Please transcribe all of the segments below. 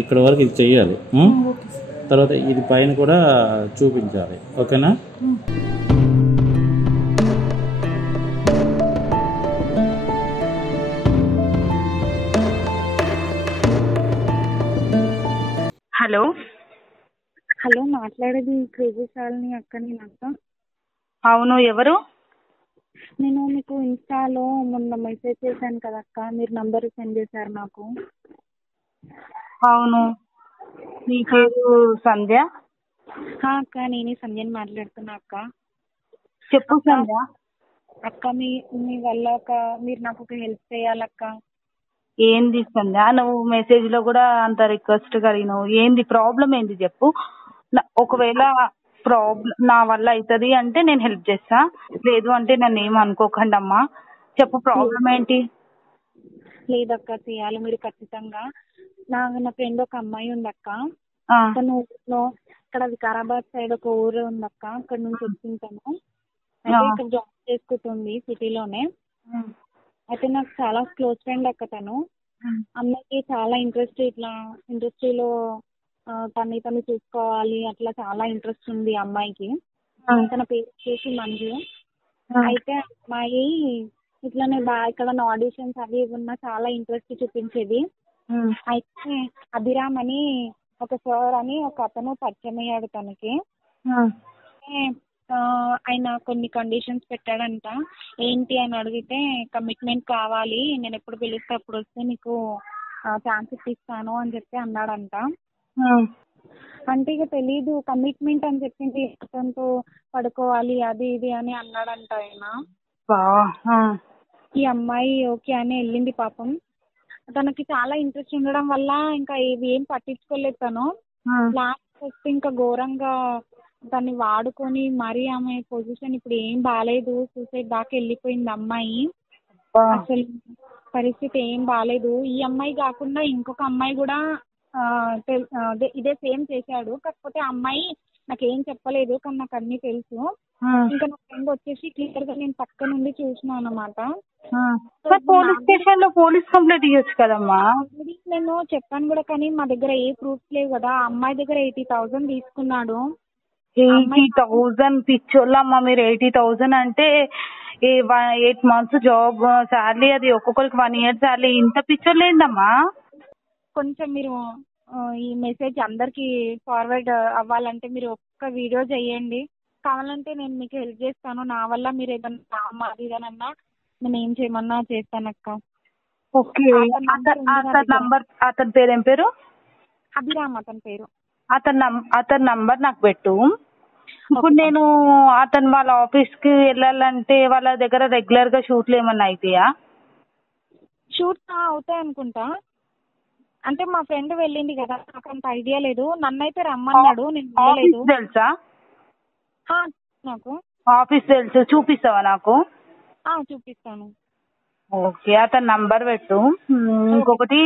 ఇక్కడ వరకు ఇది చెయ్యాలి. Okay sir. తర్వాత ఇది పైన కూడా చూపించాలి. ఓకేనా? హలో హలో, మాట్లాడేది క్రేజీ శాలిని అక్క. నేను అక్క. అవును, ఎవరు? నేను మీకు ఇన్స్టాలో మొన్న మెసేజ్ చేశాను కదా అక్క, మీరు నంబర్ సెండ్ చేశారు నాకు. అవును, నీ పేరు సంధ్య? అక్క, నేనే సంధ్యని మాట్లాడుతున్నా అక్క. చెప్పు సంధ్య. అక్క, మీ వల్ల మీరు నాకు ఒక హెల్ప్ చేయాలక్క. ఏంది సంధ్య, నువ్వు మెసేజ్ లో కూడా అంత రిక్వెస్ట్ కలిగినావు. ఏంది ప్రాబ్లం, ఏంది చెప్పు. ఒకవేళ ప్రాబ్లం నా వల్ల అవుతుంది అంటే నేను హెల్ప్ చేస్తా, లేదు అంటే నన్ను ఏం అనుకోకండి అమ్మా. చెప్పు, ప్రాబ్లం ఏంటి? లేదక్క, చేయాలి మీరు ఖచ్చితంగా. నా ఫ్రెండ్ ఒక అమ్మాయి ఉందక్క. తను ఇక్కడ వికారాబాద్ సైడ్ ఒక ఊరు ఉందక్క, అక్కడ నుంచి వచ్చింటాను. అయితే ఇక్కడ జాబ్ చేసుకుంటుంది సిటీలోనే. అయితే నాకు చాలా క్లోజ్ ఫ్రెండ్ అక్క తను. అమ్మాయికి చాలా ఇంట్రెస్ట్, ఇట్లా ఇండస్ట్రీలో తను చూసుకోవాలి అట్లా చాలా ఇంట్రెస్ట్ ఉంది అమ్మాయికి. తన పేరు వచ్చేసి మంజు. అయితే అమ్మాయి ఇట్లానే ఇక్కడ ఆడిషన్స్ అవి ఉన్నా చాలా ఇంట్రెస్ట్ చూపించేది. అయితే అభిరామ్ అని ఒక సార్ అని ఒక అతను పరిచయం అయ్యాడు తనకి. ఆయన కొన్ని కండిషన్స్ పెట్టాడంట. ఏంటి అని అడిగితే, కమిట్మెంట్ కావాలి, నేను ఎప్పుడు పిలిస్తే అప్పుడు వస్తే నీకు ఛాన్స్ ఇప్పిస్తాను అని చెప్పి అన్నాడంట. అంటే ఇక తెలీదు, కమిట్మెంట్ అని చెప్పింది, అతనితో పడుకోవాలి అది ఇది అని అన్నాడంట ఆయన. ఈ అమ్మాయి ఓకే అని వెళ్ళింది. పాపం తనకి చాలా ఇంట్రెస్ట్ ఉండడం వల్ల ఇంకా ఏం పట్టించుకోలేదు తను. లాస్ట్ వస్తే ఇంకా ఘోరంగా దాన్ని వాడుకొని మరీ ఆమె పొజిషన్ ఇప్పుడు ఏం బాగాలేదు, సూసైడ్ దాకా వెళ్ళిపోయింది అమ్మాయి. అసలు పరిస్థితి ఏం బాగాలేదు. ఈ అమ్మాయి కాకుండా ఇంకొక అమ్మాయి కూడా ఇదే సేమ్ చేశాడు. కాకపోతే ఆ అమ్మాయి నాకేం చెప్పలేదు, కానీ నాకు అన్ని తెలుసు. ఇంకా నా ఫ్రెండ్ వచ్చేసి క్లియర్ గా నేను పక్క నుండి చూసినా అనమాట. పోలీస్ స్టేషన్ లో పోలీస్ కంప్లైంట్ ఇవ్వచ్చు కదమ్మా. నేను చెప్పాను కూడా, కానీ మా దగ్గర ఏ ప్రూఫ్స్ లేవు కదా. ఆ అమ్మాయి దగ్గర 80,000 తీసుకున్నాడు. 80,000 పిచ్చోళ్ళమ్మా మీరు. 80,000 అంటే 8 months జాబ్ శాలరీ, అది ఒక్కొక్కరికి 1 year శాలరీ. ఇంత పిచ్చోళ్ళు ఏందమ్మా? కొంచెం మీరు ఈ మెసేజ్ అందరికి ఫార్వర్డ్ అవ్వాలంటే మీరు ఒక్క వీడియో చేయండి. కావాలంటే నేను మీకు హెల్ప్ చేస్తాను. నా వల్ల మీరు ఏదన్నా అది ఇదనన్నా నేను ఏం చేయమన్నా చేస్తానక్క. ఓకే, అతని పేరు ఏం పేరు? అభిరామ్ అతని పేరు. అతని నంబర్ నాకు పెట్టు. ఇప్పుడు నేను అతను వాళ్ళ ఆఫీస్ కి వెళ్ళాలంటే వాళ్ళ దగ్గర రెగ్యులర్ గా షూట్లు ఏమన్నా అయితాయా? షూట్స్ అవుతాయి అనుకుంటా. అంటే మా ఫ్రెండ్ వెళ్ళింది కదా, నాకు అంత ఐడియా లేదు. నన్నైతే రమ్మన్నాడు, నేను వెళ్ళలేదు. తెలుసా నాకు ఆఫీస్ తెలుసు, చూపిస్తావా నాకు? చూపిస్తాను. ఓకే, అతని నంబర్ పెట్టు. ఇంకొకటి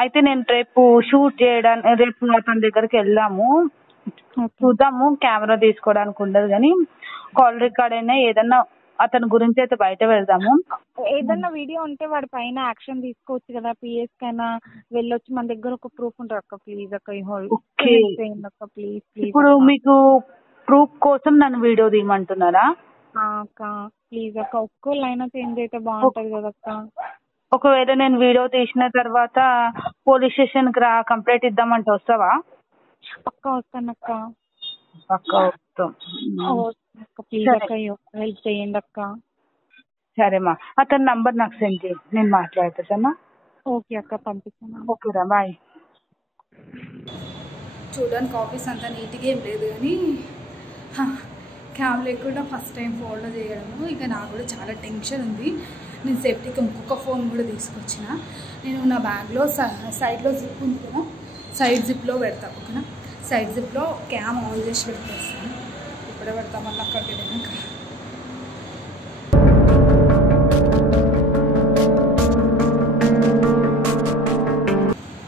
అయితే నేను రేపు షూట్ చేయడానికి, రేపు అతని దగ్గరికి వెళ్దాము, చూద్దాము. కెమెరా తీసుకోవడానికి ఉండదు కానీ కాల్ రికార్డ్ అయినా ఏదన్నా అతని గురించి అయితే బయట వెళ్దాము. ఏదన్నా వీడియో ఉంటే వాడి పైన యాక్షన్ తీసుకోవచ్చు కదా. పిఎస్ కైనా వెళ్ళొచ్చు, మన దగ్గర ఒక ప్రూఫ్ ఉంటుంది అక్క. ప్లీజ్ అక్క, ప్లీజ్. ఇప్పుడు మీకు ప్రూఫ్ కోసం నన్ను వీడియో తీయమంటున్నారా? అక్క ప్లీజ్ అక్క, ఒక్కోళ్ళైనా చేంజ్ అయితే బాగుంటది కదా అక్క. ఒకవేళ నేను వీడియో తీసిన తర్వాత పోలీస్ స్టేషన్ కి కంప్లైంట్ ఇద్దామంటే వస్తావా? పక్కా వస్తానక్క. పక్కా వస్తాం. ప్లీజ్ అక్క, హెల్ప్ చేయండి అక్క. సరేమ్మా, అతని నంబర్ నాకు సెండ్ చేయి, నేను మాట్లాడతాను. ఓకే అక్క, పంపిస్తాను. ఓకేరా, బాయ్. చూడడానికి ఆఫీస్ అంతా నీట్గా ఏం లేదు కానీ క్యామ్ లేకుండా ఫస్ట్ టైం ఫోన్లో చేయడము. ఇక నాకు కూడా చాలా టెన్షన్ ఉంది. నేను సేఫ్టీకి ఇంకొక ఫోన్ కూడా తీసుకొచ్చిన. నేను నా బ్యాగ్లో సైడ్లో జిప్ ఉంది కదా, సైడ్ జిప్లో పెడతాను. ఓకేనా? సైడ్ జిప్లో క్యామ్ ఆన్ చేసి పెట్టేస్తాను. ఇప్పుడే పెడతాం మళ్ళీ అక్కడికి వెళ్ళాక.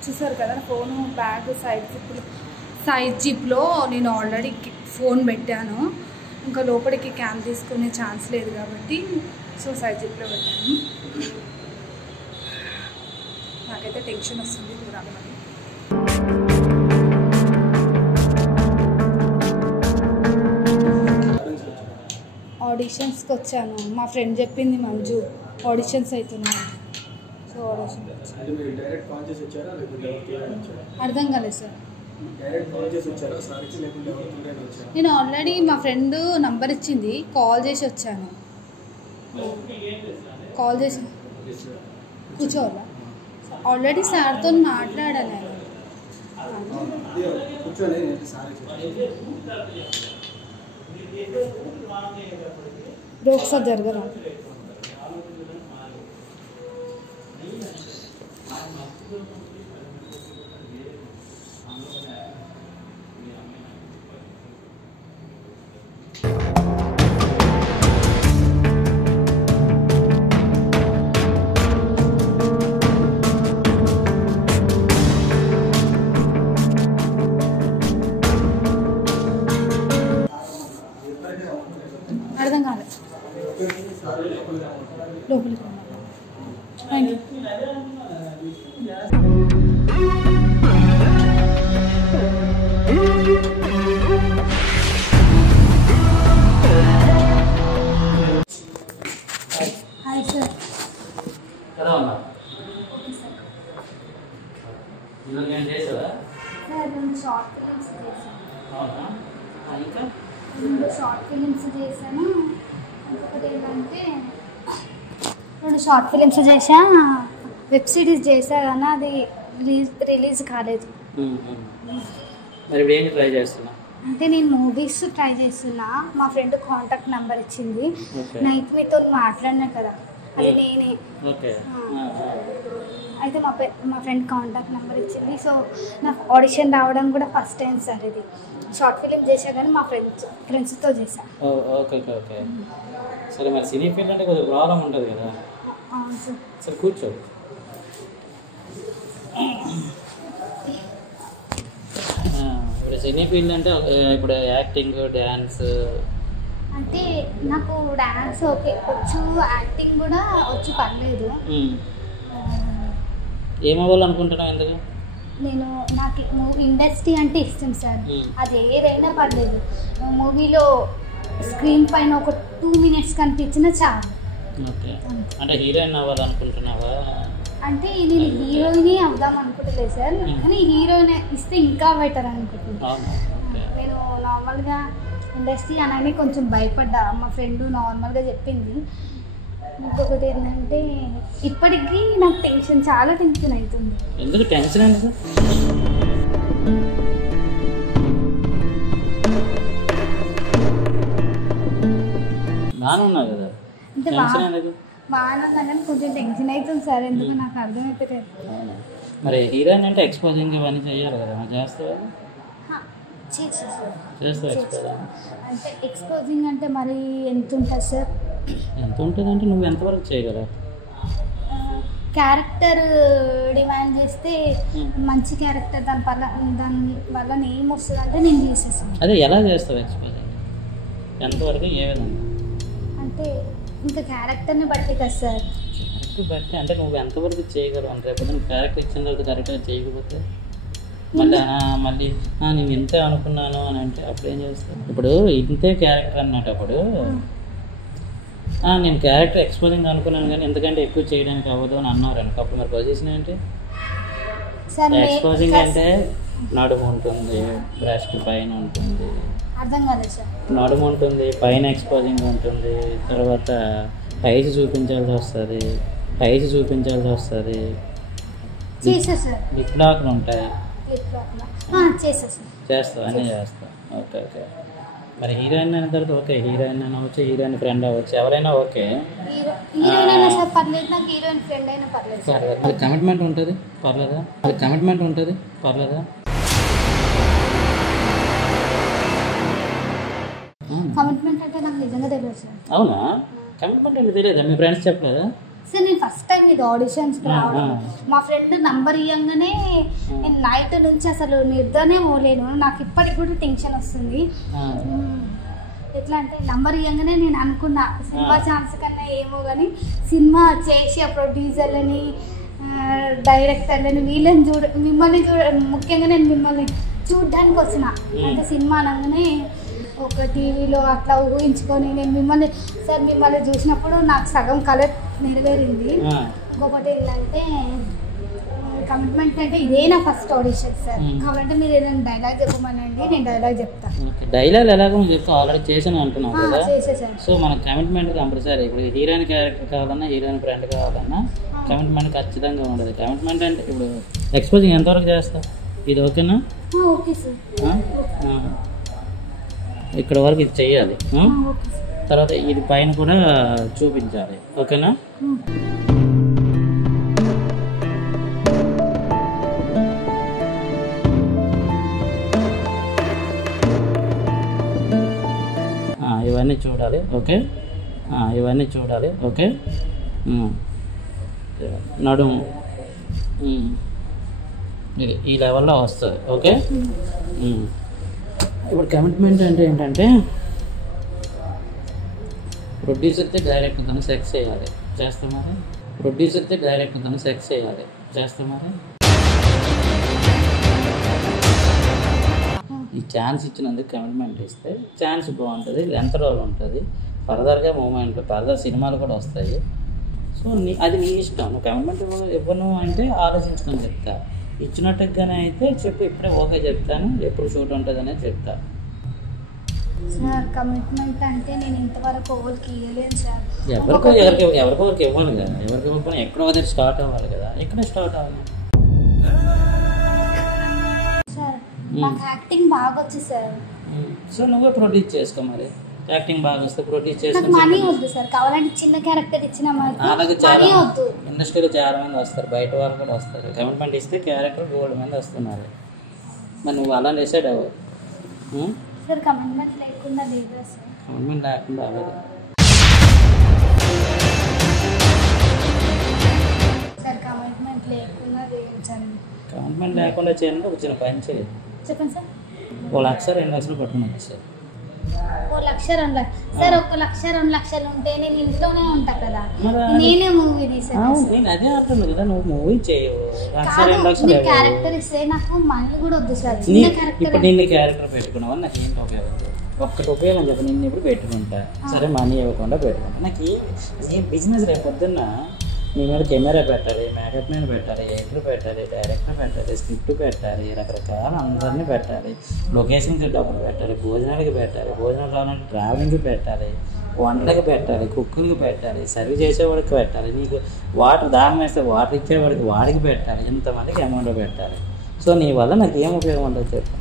చూసారు కదా ఫోను, బ్యాగ్ సైడ్ జిప్లో నేను ఆల్రెడీ ఫోన్ పెట్టాను. ఇంకా లోపలికి క్యామ్ తీసుకునే ఛాన్స్ లేదు కాబట్టి సో సైడ్ జిప్లో పెట్టాను. నాకైతే టెన్షన్ వస్తుంది చూడాలి మరి. ఆడిషన్స్కి వచ్చాను. మా ఫ్రెండ్ చెప్పింది మంజు ఆడిషన్స్ అవుతున్నాయి. సో ఆడిషన్ అర్థం కాలేదు సార్. నేను ఆల్రెడీ మా ఫ్రెండ్ నంబర్ ఇచ్చింది, కాల్ చేసి వచ్చాను. కాల్ చేసి కూర్చోవాలా? ఆల్రెడీ సార్తో మాట్లాడాను నేను. ఒకసారి జరగరా? అర్థం కాలేదు. లోపలికి థ్యాంక్ యూ. Hi sir. ఎలా ఉన్నా? ఏం చేసావా? సార్ నేను షార్ట్ ఫిలిమ్స్ చేశాను. అవునా? ఇంకా షార్ట్ ఫిలిమ్స్ చేశాను. ఇంకొకటి ఏంటంటే 2 షార్ట్ ఫిలిమ్స్ చేసా, వెబ్ సిరీస్ చేసా కానీ అది రిలీజ్ కాలేదు. మరి ఇప్పుడు ఏంటి ట్రై చేస్తున్నా? అంటే నేను మూవీస్ ట్రై చేస్తున్నా. మా ఫ్రెండ్ కాంటాక్ట్ నెంబర్ ఇచ్చింది. నైట్ మీతో మాట్లాడినా కదా, అది నేనే. అయితే మా ఫ్రెండ్ కాంటాక్ట్ నెంబర్ ఇచ్చింది. సో నాకు ఆడిషన్ రావడం కూడా ఫస్ట్ టైం సార్. ఇది షార్ట్ ఫిలిం చేసా కానీ మా ఫ్రెండ్స్తో చేసా. Okay okay okay. సరే, మరి సినీ ఫీల్డ్ అంటే కొద్దిగా ప్రాబ్లం ఉంటుంది కదా. అవును సార్. సరే కూర్చో. ఇప్పుడు సినీ ఫీల్డ్ అంటే ఇప్పుడు యాక్టింగ్, డ్యాన్స్. అంటే నాకు డ్యాన్స్ ఓకే వచ్చు, యాక్టింగ్ కూడా వచ్చు, పర్లేదు. ఏమవ్వాలనుకుంటున్నావు? ఎందుకు? నాకు మూవీ ఇండస్ట్రీ అంటే ఇష్టం సార్. అది ఏదైనా పర్లేదు. మూవీలో స్క్రీన్ పైన ఒక 2 minutes కనిపించినా చాలు. ఓకే. అంటే హీరోయిన్ అవ్వాలనుకుంటున్నావా? అంటే నేను హీరోయిన్ అవుదాం అనుకుంటలేదు సార్, కానీ హీరోయిన్ ఇస్తే ఇంకా బెటర్ అనుకుంటున్నాను. నేను నార్మల్గా ఇండస్ట్రీ అనగానే కొంచెం భయపడ్డా. మా ఫ్రెండ్ నార్మల్గా చెప్పింది. ఇంకొకటి ఏంటంటే ఇప్పటికీ నాకు టెన్షన్, చాలా టెన్షన్ అవుతుంది. ఎందుకు టెన్షన్ అండి సార్? బాగానే ఉన్నా కదా, అంటే బాగా కానీ కొంచెం టెన్షన్ అవుతుంది సార్. ఎందుకు నాకు అర్థమైపోతుంది. మరి హీరోయిన్ అంటే ఎక్స్పోజింగ్ ఇవన్నీ చేయాలి కదా, మరి చేస్తావా? అంటే ఎక్స్పోజింగ్ అంటే మరి ఎంత ఉంటుంది సార్? ఎంత ఉంటుంది అంటే నువ్వు ఎంతవరకు చేయగలవు? క్యారెక్టర్ డిమాండ్ చేస్తే మంచి క్యారెక్టర్, దాని వల్ల ఏం వస్తుంది అంటే నేను చేసేసాను. అదే ఎలా చేస్తావు ఎక్స్పోజింగ్? ఎంతవరకు, ఏ విధంగా? అంటే ఇంకా క్యారెక్టర్ని బట్టి కదా సార్. క్యారెక్టర్ బట్టి అంటే నువ్వు ఎంతవరకు చేయగలవు అంటే, రేపు నువ్వు క్యారెక్టర్ ఇచ్చిన తర్వాత కరెక్ట్గా చేయకపోతే మళ్ళీ నేను ఇంతే అనుకున్నాను అని అంటే అప్పుడు ఏం చేస్తావు? ఇప్పుడు ఇంతే క్యారెక్టర్ అన్నప్పుడు నేను క్యారెక్టర్ ఎక్స్పోజింగ్ అనుకున్నాను కానీ ఎందుకంటే ఎక్కువ చేయడానికి అవ్వదు అని అన్నారు అనుకో, అప్పుడు మరి పొజిషన్ ఏంటి? ఎక్స్పోజింగ్ అంటే నడుము ఉంటుంది, బ్రెస్ట్ పైన ఉంటుంది, అర్థం కాలేదు సార్. నడుము ఉంటుంది, పైన ఎక్స్పోజింగ్ ఉంటుంది, తర్వాత పైకి చూపించాల్సి వస్తుంది, లిప్ లాక్లు ఉంటాయి. చేస్తావు, అన్నీ చేస్తావు. Okay okay. మరి హీరోయిన్ అయిన తర్వాత ఓకే, హీరోయిన్ అయినా అవ్వచ్చు, హీరోయిన్ ఫ్రెండ్ అవ్వచ్చు, ఎవరైనా ఓకే. మరి కమిట్మెంట్ ఉంటుంది, పర్లేదా? కమిట్మెంట్ అంటే నాకు నిజంగా తెలియదు సార్. అవునా? కమిట్మెంట్ అంటే తెలియదా? మీ ఫ్రెండ్స్ చెప్పలేదా? సార్ నేను ఫస్ట్ టైం ఇది ఆడిషన్స్కి రావడం. మా ఫ్రెండ్ నంబర్ ఇవ్వగానే నేను నైట్ నుంచి అసలు నిద్రనే పోలేను. నాకు ఇప్పటికి కూడా టెన్షన్ వస్తుంది. ఎట్లా అంటే నంబర్ ఇవ్వగానే నేను అనుకున్నా సినిమా ఛాన్స్ కన్నా ఏమో కానీ సినిమా చేసి ఆ ప్రొడ్యూసర్లని, డైరెక్టర్లని, మిమ్మల్ని ముఖ్యంగా నేను మిమ్మల్ని చూడడానికి వచ్చిన. అంటే సినిమా అనగానే ఒక టీవీలో అట్లా ఊహించుకొని నేను మిమ్మల్ని చూసినప్పుడు నాకు సగం కలర్ నెరవేరింది. ఇంకొకటి ఏంటంటే కమిట్మెంట్ అంటే ఇదే నా ఫస్ట్ ఆడిషన్ సార్. కాబట్టి మీరు ఏదైనా డైలాగ్ చెప్పమనండి, నేను డైలాగ్ చెప్తాను. డైలాగ్ ఎలాగో చెప్తా ఆల్రెడీ చేసాను అంటున్నావు కదా. చేసేసాను. సో మనకు కమిట్మెంట్ కంపల్సరీ. ఇప్పుడు హీరోయిన్ క్యారెక్టర్ కావాలన్నా హీరోయిన్ ఫ్రెండ్ కావాలన్నా కమిట్మెంట్ ఖచ్చితంగా ఉండదు. కమిట్మెంట్ అంటే ఇప్పుడు ఎక్స్పోజింగ్ ఎంతవరకు చేస్తా, ఇది ఓకేనా? Okay sir. ఇక్కడ వరకు ఇది చెయ్యాలి, తర్వాత ఇది పైన కూడా చూపించాలి, ఓకేనా? ఇవన్నీ చూడాలి, ఓకే? ఇవన్నీ చూడాలి, ఓకే? నడుము ఇది ఈ లెవెల్లో వస్తుంది, ఓకే? ఇప్పుడు కమిట్మెంట్ అంటే ఏంటంటే ప్రొడ్యూసర్తో డైరెక్టర్తో సెక్స్ చేయాలి, చేస్తాం మరి. ప్రొడ్యూసర్తో డైరెక్టర్తో సెక్స్ చేయాలి, చేస్తాం మరి. ఈ ఛాన్స్ ఇచ్చినందుకు కమిట్మెంట్ ఇస్తే ఛాన్స్ బాగుంటుంది, ఎంత రోజులు ఉంటుంది, ఫర్దర్గా మూమెంట్ ఫర్దర్ సినిమాలు కూడా వస్తాయి. సో అది నీ ఇష్టం. నువ్వు కమిట్మెంట్ ఇవ్వను అంటే ఆలోచించుకొని చెప్తా, ఇచ్చినట్టుగానే అయితే చెప్పి ఇప్పుడే ఓకే చెప్తాను, ఎప్పుడు షూట్ ఉంటుంది అనేది చెప్తా. సార్ కమిట్మెంట్ అంటే నేను ఇంతవరకు ఎవరికి ఇవ్వలేను సార్. ఎవరికొకరికి ఇవ్వాలి కదా, ఎవరికి ఇవ్వకపోయినా ఎక్కడో దగ్గర స్టార్ట్ అవ్వాలి కదా, ఎక్కడ స్టార్ట్ అవ్వాలి. సార్ నాకు యాక్టింగ్ బాగా వచ్చి సార్. సో నువ్వే ప్రొడ్యూస్ చేసుకో మరి. యాక్టింగ్ బాగా వస్తే ప్రొడ్యూస్ నాకు చేసుకుని మనీ వద్దు సార్, కావాలంటే చిన్న క్యారెక్టర్ ఇచ్చిన అలాగే చాలా ఇండస్ట్రీలో చాలా మంది వస్తారు, బయట వాళ్ళు కూడా వస్తారు. కమిట్మెంట్ ఇస్తే క్యారెక్టర్ గోల్డ్ మంది వస్తున్నారు. మరి నువ్వు అలా డిసైడ్ అవ్వవు సార్. కమిట్మెంట్ లేకుండా లేదా సార్? కమిట్మెంట్ లేకుండా అవ్వదు సార్. కమిట్మెంట్ లేకుండా చేయించండి. కమిట్మెంట్ లేకుండా చేయాలంటే ఒక చిన్న పని చేయాలి. చెప్పండి సార్. 1 లక్ష 2 లక్షలు పట్టుకుని వచ్చేసారు. 1 లక్ష 2 లక్షలు సార్. 1 లక్ష 2 లక్షలు ఉంటే నేను ఇంట్లోనే ఉంటా కదా, నేనే మూవీ తీసాను. నేను అదే అంటుంది కదా, నువ్వు మూవీ చేయవు. 1 లక్ష 2 లక్షలు క్యారెక్టర్ ఇస్తే నాకు మనీ కూడా వద్దు సార్. చిన్న క్యారెక్టర్. ఇప్పుడు నిన్ను క్యారెక్టర్ పెట్టుకున్నావు నాకు ఏంటి ఉపయోగం? ఒక్కటి ఉపయోగం చెప్పి నిన్ను ఇప్పుడు పెట్టుకుంటా, సరే మనీ ఇవ్వకుండా పెట్టుకుంటా. నాకు ఏం బిజినెస్ రేపు పొద్దున్న నీ మీద కెమెరా పెట్టాలి, మేకప్ మ్యాన్ పెట్టాలి, ఎడిటర్ పెట్టాలి, డైరెక్టర్ పెట్టాలి, స్క్రిప్ట్ పెట్టాలి, రకరకాల అందరినీ పెట్టాలి, లొకేషన్కి డబ్బులు పెట్టాలి, భోజనాలకి పెట్టాలి, భోజనాలు కావాలంటే ట్రావెలింగ్కి పెట్టాలి, వంటలకి పెట్టాలి, కుక్కులకి పెట్టాలి, సర్వ్ చేసేవాడికి పెట్టాలి, నీకు వాటర్ దాహం వేస్తే వాటర్ ఇచ్చేవాడికి వాడికి పెట్టాలి, ఇంతమందికి అమౌంట్ పెట్టాలి. సో నీ వల్ల నాకు ఏం ఉపయోగం ఉండదు చెప్పు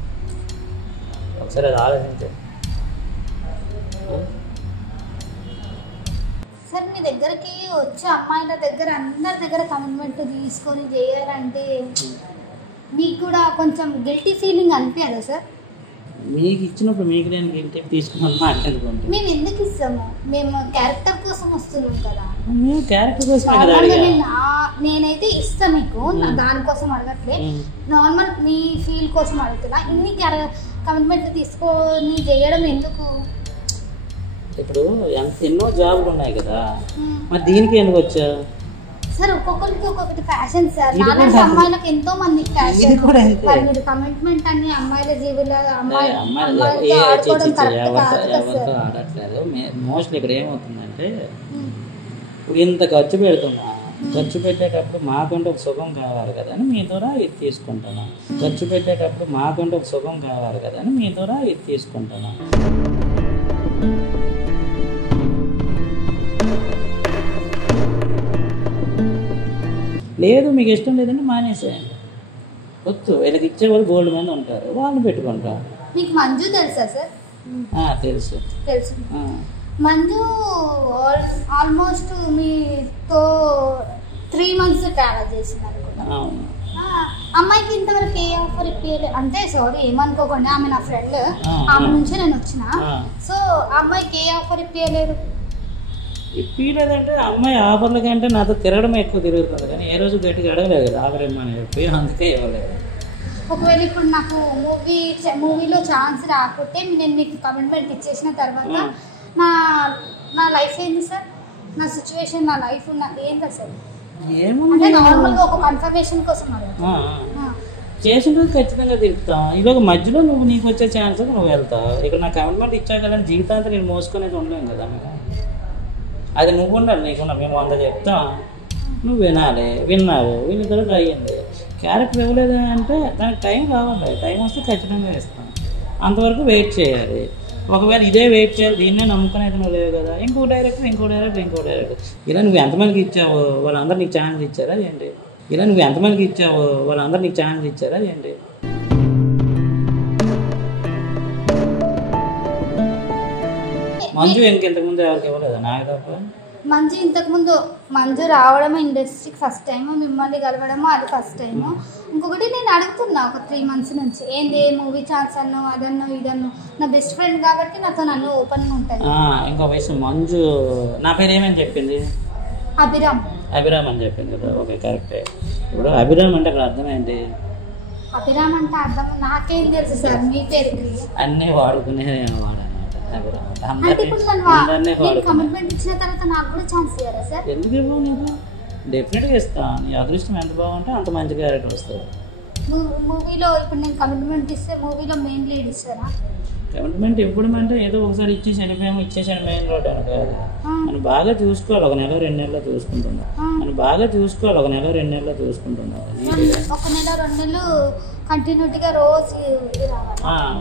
ఒకసారి, అది ఆలోచించే. సార్ మీ దగ్గరికి వచ్చే అమ్మాయిల దగ్గర అందరి దగ్గర కమిట్మెంట్ తీసుకొని చేయాలంటే మీకు కూడా కొంచెం గిల్టీ ఫీలింగ్ అనిపించదా సార్? మీకు ఇచ్చినప్పుడు మీకు నేను గిల్టీ తీసుకుని మాట్లాడుకుంటాను. మేము ఎందుకు ఇస్తాము? మేము క్యారెక్టర్ కోసం వస్తున్నాం కదా. మేము క్యారెక్టర్ కోసం నేనైతే ఇస్తాను మీకు, దానికోసం అడగట్లే, నార్మల్ మీ ఫీల్ కోసం అడుగుతున్నా. ఇన్ని కమిట్మెంట్ తీసుకొని చేయడం ఎందుకు? ఇప్పుడు ఎన్నో జాబులు ఉన్నాయి కదా, మరి దీనికి ఎందుకు వచ్చా సార్? ఒక్కొక్కరికి ఒక్కొక్కటి ఫ్యాషన్ సార్. నాలాంటి అమ్మాయిలకు ఎంతో మంది ఫ్యాషన్. మీరు కమిట్మెంట్ అన్ని అమ్మాయిల జీవుల ఎవరితో ఆడట్లేదు. మోస్ట్లీ ఇక్కడ ఏమవుతుందంటే ఇంత ఖర్చు పెడుతున్నా, ఖర్చు పెట్టేటప్పుడు మాకంటే ఒక సుఖం కావాలి కదా అని మీ ద్వారా ఇది తీసుకుంటున్నా. ఖర్చు పెట్టేటప్పుడు మాకంటే ఒక సుఖం కావాలి కదా అని మీ ద్వారా ఇది తీసుకుంటున్నా. లేదు మీకు ఇష్టం లేదంటే మానేసేయండి. వద్దు, వీళ్ళకి ఇచ్చేవాళ్ళు గోల్డ్ మంది ఉంటారు, వాళ్ళు పెట్టుకుంటారు. మీకు మంజు తెలుసా సార్? తెలుసు తెలుసు. మంజు ఆల్మోస్ట్ మీతో 3 months ట్రావెల్ చేసింది అనుకుంటా. అమ్మాయికి ఇంతవరకు ఏ ఆఫర్ ఇప్పించలేదు. అంటే సారీ ఏమనుకోకండి, ఆమె నా ఫ్రెండ్, ఆమె నుంచే నేను వచ్చిన. సో అమ్మాయికి ఏ ఆఫర్ ఇప్పించలేదు. ఇప్పించలేదంటే అమ్మాయి ఆఫర్ల కంటే నాతో తిరగడం ఎక్కువ తిరుగుతుంది, కానీ ఏ రోజు గట్టిగా అడగలేదు కదా ఆఫర్ ఏమని చెప్పి, అందుకే ఇవ్వలేదు. ఒకవేళ ఇప్పుడు నాకు మూవీలో ఛాన్స్ రాకుంటే నేను మీకు కమిట్మెంట్ ఇచ్చేసిన తర్వాత నా లైఫ్ ఏంది సార్? నా సిచ్యువేషన్, నా లైఫ్ ఏంటి సార్? ఏముంది నార్మల్గా ఒక కన్ఫర్మేషన్ కోసం చేసిన రోజు ఖచ్చితంగా తిరుగుతాం. ఈలోగా మధ్యలో నువ్వు నీకు వచ్చే ఛాన్స్ నువ్వు వెళ్తావు. ఇక్కడ నాకు కమిట్మెంట్ ఇచ్చావు కదా, జీవితాంతం నేను మోసుకునేది ఉండలేం కదా మేము. అది నువ్వు ఉండాలి, నీకు ఉండాలి. మేము 100 చెప్తాం, నువ్వు వినాలి. విన్నావు, విన్న తర్వాత అయ్యింది. క్యారెక్టర్ ఇవ్వలేదు అంటే దానికి టైం కావాలి. టైం వస్తే ఖచ్చితంగా ఇస్తాం. అంతవరకు వెయిట్ చేయాలి. ఒకవేళ ఇదే వెయిట్ చేయాలి, దీన్నే నమ్ముకునేది నువ్వు లేవు కదా, ఇంకో డైరెక్టర్. ఇలా నువ్వు ఎంతమందికి ఇచ్చావు, వాళ్ళందరూ నీకు ఛాన్స్ ఇచ్చారా ఏంటి? మంజు ఇంతకుముందు ఎవరికి ఇవ్వలేదా? నాకు తప్ప. మంజు రావడం ఇండస్ట్రీకి ఫస్ట్ టైం, మిమ్మల్ని కలవడము అది ఫస్ట్ టైము. ఇంకొకటి నేను అడుగుతున్నా ఒక 3 months నుంచి, ఏంది మూవీ ఛాన్స్ అన్నో అదన్నో ఇదన్నో. నా బెస్ట్ ఫ్రెండ్ కాబట్టి నాతో నన్ను ఓపెన్గా ఉంటుంది. ఇంకో వయసు మంజు నా పేరు ఏమని చెప్పింది? అభిరామ్ అని చెప్పింది కదా. ఓకే, కరెక్టే. ఇప్పుడు అభిరామ్ అంటే అక్కడ అర్థం ఏంటి? అభిరామ్ అంటే అర్థం నాకేం తెలుసు సార్, మీ పేరుకి అన్నీ వాడుకునే వాడనమాట అభిరామ్. కమిట్మెంట్ ఇచ్చిన తర్వాత నాకు కూడా ఛాన్స్ ఇవ్వరా సార్? ఎందుకు ఇవ్వవు? నీకు డెఫినెట్గా ఇస్తాను. నీ అదృష్టం ఎంత బాగుంటే అంత మంచి క్యారెక్టర్ వస్తుంది మూవీలో. ఇప్పుడు నేను కమిట్మెంట్ ఇస్తే మూవీలో మెయిన్ లీడ్ ఇస్తారా? కమిట్మెంట్ ఇవ్వడం అంటే ఏదో ఒకసారి ఇచ్చేసాను మెయిన్ రోడ్ అని కాదు. మనం బాగా చూసుకోవాలి. 1 నెల 2 నెలలు చూసుకుంటున్నాం. ఒక నెల 2 నెలలు కంటిన్యూటీగా రోజు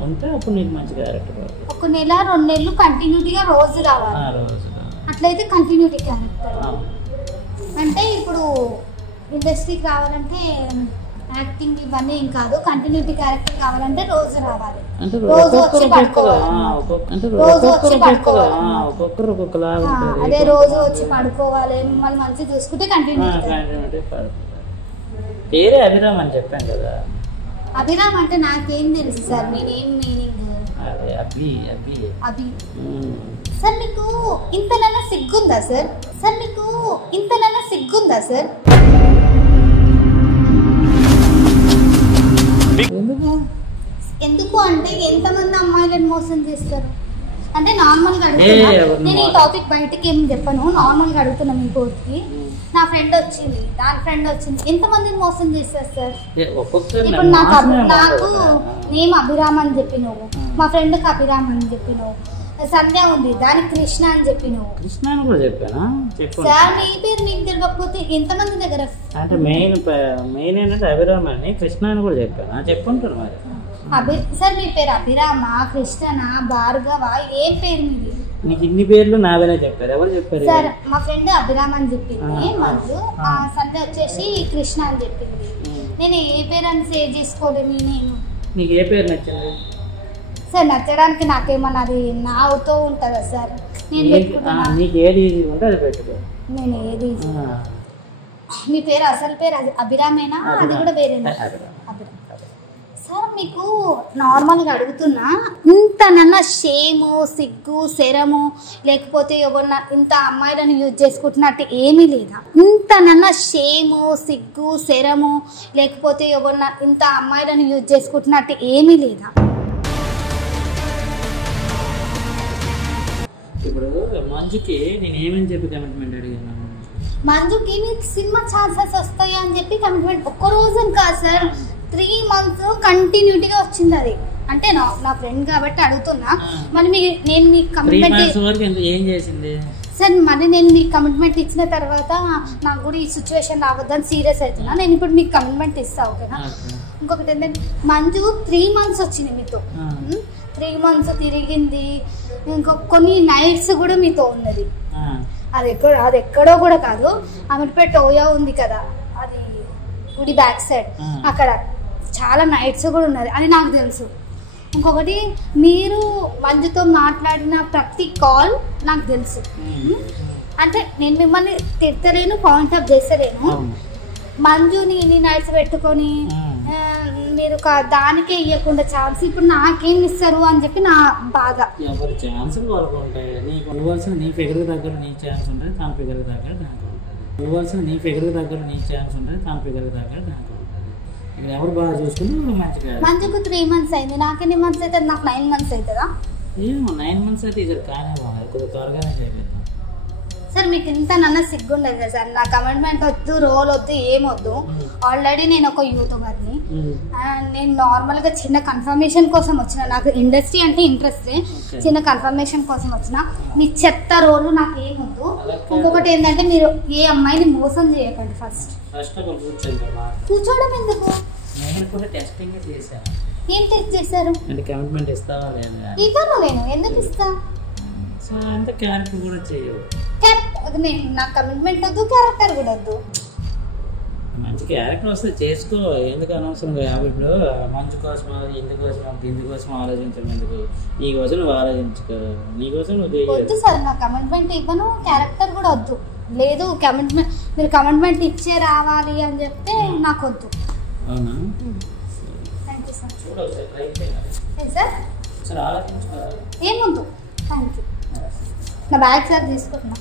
ఉంటే అప్పుడు నీకు మంచి క్యారెక్టర్. 1 నెల 2 నెలలు కంటిన్యూటీగా రోజు రావాలి. అట్లయితే కంటిన్యూటీ క్యారెక్టర్. అంటే ఇప్పుడు ఇండస్ట్రీకి రావాలంటే యాక్టింగ్ ఇవన్నీ ఏం కాదు, కంటిన్యూటీ క్యారెక్టర్ కావాలంటే రోజు రావాలి. రోజు వచ్చి పడుకోవాలి. అదే రోజు వచ్చి పడుకోవాలి. మిమ్మల్ని మంచిగా చూసుకుంటే కంటిన్యూటీ. పేరే అభిరామ్ అని చెప్పాను కదా. అభిరామ్ అంటే నాకేం తెలుసు సార్, నేనేం మీనింగ్ అభి. సార్ మీకు ఇంతనన్నా సిగ్గుందా సార్? ఎందుకు అంటే ఎంతమంది అమ్మాయిలను మోసం చేస్తారు అంటే నార్మల్గా అడుగుతున్నా. నేను ఈ టాపిక్ బయటకి ఏం చెప్పను, నార్మల్గా అడుగుతున్నా. మీ కోర్టుకి నా ఫ్రెండ్ వచ్చింది, దాని ఫ్రెండ్ వచ్చింది, ఎంతమందిని మోసం చేస్తారు సార్? ఇప్పుడు నాకు నేమ్ అభిరామ్ అని చెప్పినావు, మా ఫ్రెండ్కి అభిరామ్ అని చెప్పినావు, సంధ్య ఉంది దానికి కృష్ణ అని చెప్పినావు. సార్ మీ పేరు నీకు తెలియకపోతే ఎంతమంది దగ్గర అంటే మెయిన్ ఏంటంటే అభిరామ్ అని కృష్ణ అని కూడా చెప్పాను. చెప్పుంటాను మరి. సార్ మీ పేరు అభిరామా, కృష్ణనా, భార్గవ, ఏం పేరు మీది? నీకు ఇన్ని పేర్లు నావేనా చెప్పారు? ఎవరు చెప్పారు? సార్ మా ఫ్రెండ్ అభిరామ్ అని చెప్పింది మంజు, సంధ్య వచ్చేసి కృష్ణ అని చెప్పింది. నేను ఏ పేరు అని సేవ్ చేసుకోలేదు. నేను నీకు ఏ పేరు నచ్చింది సార్? నచ్చడానికి నాకేమన్నా అది నావుతో ఉంటుందా సార్? నేను నీకు ఏది ఉంటే అది పెట్టుకో. నేను ఏది మీ పేరు అసలు పేరు అభిరామేనా? అది కూడా వేరేనా? అభిరామ్. సార్ మీకు నార్మల్గా అడుగుతున్నా, ఇంతనన్నా షేము, సిగ్గు, శరము, లేకపోతే ఎవరన్నా ఇంత అమ్మాయిలను యూజ్ చేసుకుంటున్నట్టు ఏమీ లేదా? ఇంతనన్నా షేము, సిగ్గు, శరము, లేకపోతే ఎవరన్నా ఇంత అమ్మాయిలను యూజ్ చేసుకుంటున్నట్టు ఏమీ లేదా? ఇప్పుడు మంజుకి నేను ఏమని చెప్పి కమిట్మెంట్ అడిగాను? మంజుకి మీకు సినిమా ఛాన్సెస్ వస్తాయి అని చెప్పి కమిట్మెంట్. ఒక్క రోజు కాదు సార్, 3 months కంటిన్యూటీగా వచ్చింది. అది అంటే నా ఫ్రెండ్ కాబట్టి అడుగుతున్నా. మరి నేను మీకు కమిట్మెంట్ ఏం చేసింది సార్? మరి నేను మీకు కమిట్మెంట్ ఇచ్చిన తర్వాత నాకు కూడా ఈ సిచ్యువేషన్ రావద్దని సీరియస్ అవుతున్నా. నేను ఇప్పుడు మీకు కమిట్మెంట్ ఇస్తా, ఓకేనా? ఇంకొకటి ఏంటంటే మంజు 3 months వచ్చింది మీతో. 3 months తిరిగింది. ఇంకో కొన్ని నైట్స్ కూడా మీతో ఉన్నది. అది ఎక్కడో కూడా కాదు, అమీర్పేట ఓయా ఉంది కదా, అది గుడి బ్యాక్ సైడ్, అక్కడ చాలా నైట్స్ కూడా ఉన్నది అని నాకు తెలుసు. ఇంకొకటి మీరు మంజుతో మాట్లాడిన ప్రతి కాల్ నాకు తెలుసు. అంటే నేను మిమ్మల్ని తిడతలేను, పాయింట్ ఆఫ్ చేస్తలేను. మంజుని ఇన్ని నైట్స్ పెట్టుకొని మీరు దానికే ఇవ్వకుండా ఛాన్స్ ఇప్పుడు నాకేం ఇస్తారు అని చెప్పి నా బాధ. ఎవరి ఛాన్స్ వాళ్ళకు ఉంటాయి. నీకు ఇవ్వాల్సిన నీ ఫిగర్ దగ్గర నీ ఛాన్స్ ఉంటుంది, తన ఫిగర్ దగ్గర దానికి ఉంటుంది. ఇవ్వాల్సిన నీ ఫిగర్ దగ్గర నీ ఛాన్స్ ఉంటుంది, తన ఫిగర్ దగ్గర దానికి ఉంటుంది. ఇక్కడ ఎవరు బాగా చూసుకుని మంచిగా. మంజుకు 3 months అయింది, నాకు ఎన్ని మంత్స్ అవుతుంది? నాకు 9 months అవుతుందా? ఏమో 9 months అయితే ఇక్కడ కానీ కొద్దిగా త్వరగానే చేయలేదు సార్. మీకు ఇంత నన్న సిగ్గుండదు కదా సార్? నా కమిట్మెంట్ వద్దు, రోల్ వద్దు, ఏమొద్దు. ఆల్రెడీ నేను ఒక యూట్యూబర్ని, నేను నార్మల్గా చిన్న కన్ఫర్మేషన్ కోసం వచ్చిన, నాకు ఇండస్ట్రీ అంటే ఇంట్రెస్ట్, చిన్న కన్ఫర్మేషన్ కోసం వచ్చిన. మీ చెత్త రోలు నాకు ఏమొద్దు. ఇంకొకటి ఏంటంటే మీరు ఏ అమ్మాయిని మోసం చేయకండి. ఫస్ట్ కూర్చోవడం ఎందుకు? ఏం టెస్ట్ చేశారు? కమిట్మెంట్ ఇస్తావా లేదా? ఇవ్వను. నేను ఎందుకు ఇస్తా? అంటే క్యారెక్టర్ కూడా చేయవు. నేను నాకు కమిట్మెంట్ వద్దు, క్యారెక్టర్ కూడా వద్దు. మంచి క్యారెక్టర్ వస్తే చేసుకో, ఎందుకు అనవసరంగా ఇప్పుడు మంచి కోసం ఇందుకోసం ఆలోచించడం ఎందుకు? నీకోసం నువ్వు ఆలోచించుకో, నీకోసం నువ్వు వద్దు సార్. నాకు కమిట్మెంట్ ఇవ్వను, క్యారెక్టర్ కూడా వద్దు. లేదు కమిట్మెంట్, మీరు కమిట్మెంట్ ఇచ్చే రావాలి అని చెప్తే నాకు వద్దు. అవునా? Thank you sir. చూడవు సార్, ఆలోచించుకో. ఏమొద్దు, థ్యాంక్ యూ. నా బ్యాగ్ సార్ తీసుకుంటున్నా.